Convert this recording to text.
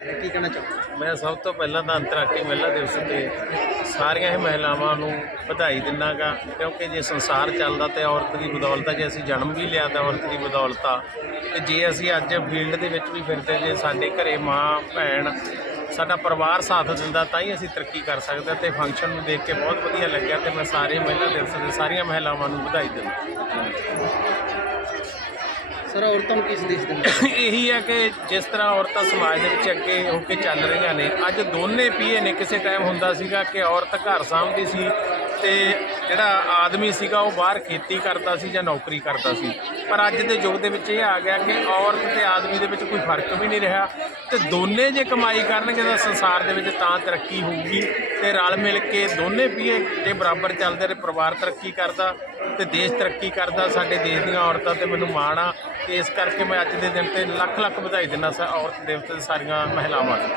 ਕੀ ਕਹਿਣਾ ਚਾਹੁੰਦਾ ਮੈਂ ਸਭ ਤੋਂ ਪਹਿਲਾਂ ਤਾਂ ਅੰਤਰਰਾਸ਼ਟਰੀ ਮਹਿਲਾ ਦਿਵਸ ਤੇ ਸਾਰੀਆਂ ਹੀ ਮਹਿਲਾਵਾਂ ਨੂੰ ਵਧਾਈ ਦਿੰਨਾਗਾ, ਕਿਉਂਕਿ ਜੇ ਸੰਸਾਰ ਚੱਲਦਾ ਤੇ ਔਰਤ ਦੀ ਬਦੌਲਤ ਜੇ ਅਸੀਂ ਜਨਮ ਵੀ ਲਿਆ ਤਾਂ ਔਰਤ ਦੀ ਬਦੌਲਤ ਆ। ਤੇ ਜੇ ਅਸੀਂ ਅੱਜ ਫੀਲਡ ਦੇ ਵਿੱਚ ਵੀ ਫਿਰਦੇ, ਜੇ ਸਾਡੇ ਘਰੇ ਮਾਂ, ਭੈਣ, ਸਾਡਾ ਪਰਿਵਾਰ ਸਾਥ ਦਿੰਦਾ, ਤਾਂ ਹੀ ਅਸੀਂ ਤਰੱਕੀ ਕਰ ਸਕਦੇ ਹਾਂ ਤੇ ਫੰਕਸ਼ਨ ਨੂੰ ਦੇਖ ਕੇ ਬਹੁਤ ਵਧੀਆ ਲੱਗਿਆ ਤੇ ਮੈਂ ਸਾਰੇ ਮਹਿਲਾ ਦਿਵਸ ਦੇ ਸਾਰੀਆਂ ਮਹਿਲਾਵਾਂ ਨੂੰ ਵਧਾਈ ਦਿੰਦਾ। ਸਰ ਔਰਤਾਂ ਨੂੰ ਕੀ ਸੰਦੇਸ਼ ਦਿੰਦੇ ਇਹੀ ਹੈ ਕਿ ਜਿਸ ਤਰ੍ਹਾਂ ਔਰਤਾਂ ਸਮਾਜ ਦੇ ਵਿੱਚ ਅੱਗੇ ਹੋ ਕੇ ਚੱਲ ਰਹੀਆਂ ਨੇ, ਅੱਜ ਦੋਨੇ ਪੀਏ ਨੇ, ਕਿਸੇ ਟਾਈਮ ਹੁੰਦਾ ਸੀਗਾ ਕਿ ਔਰਤ ਘਰ ਸਾਂਭਦੀ ਸੀ ਤੇ ਜਿਹੜਾ ਆਦਮੀ ਸੀਗਾ ਉਹ ਬਾਹਰ ਖੇਤੀ ਕਰਦਾ ਸੀ ਜਾਂ ਨੌਕਰੀ ਕਰਦਾ ਸੀ। ਪਰ ਅੱਜ ਦੇ ਯੁੱਗ ਦੇ ਵਿੱਚ ਇਹ ਆ ਗਿਆ ਕਿ ਔਰਤ ਤੇ ਆਦਮੀ ਦੇ ਵਿੱਚ ਕੋਈ ਫ਼ਰਕ ਵੀ ਨਹੀਂ ਰਿਹਾ। ਤੇ ਦੋਨੇ ਜੇ ਕਮਾਈ ਕਰਨਗੇ ਤਾਂ ਸੰਸਾਰ ਦੇ ਵਿੱਚ ਤਾਂ ਤਰੱਕੀ ਹੋਊਗੀ ਤੇ ਰਲ ਮਿਲ ਕੇ ਦੋਨੇ ਪੀਏ ਜੇ ਬਰਾਬਰ ਚੱਲਦੇ ਰਹੇ ਪਰਿਵਾਰ ਤਰੱਕੀ ਕਰਦਾ ਤੇ ਦੇਸ਼ ਤਰੱਕੀ ਕਰਦਾ, ਸਾਡੇ ਦੇਸ਼ ਦੀਆਂ ਔਰਤਾਂ ਤੇ ਮੈਨੂੰ ਮਾਣ ਆ ਤੇ ਇਸ ਕਰਕੇ ਮੈਂ ਅੱਜ ਦੇ ਦਿਨ ਤੇ ਲੱਖ ਲੱਖ ਵਧਾਈ ਦਿੰਦਾ ਸਾ ਔਰਤ ਦਿਵਸ ਸਾਰੀਆਂ ਮਹਿਲਾਵਾਂ ਨੂੰ।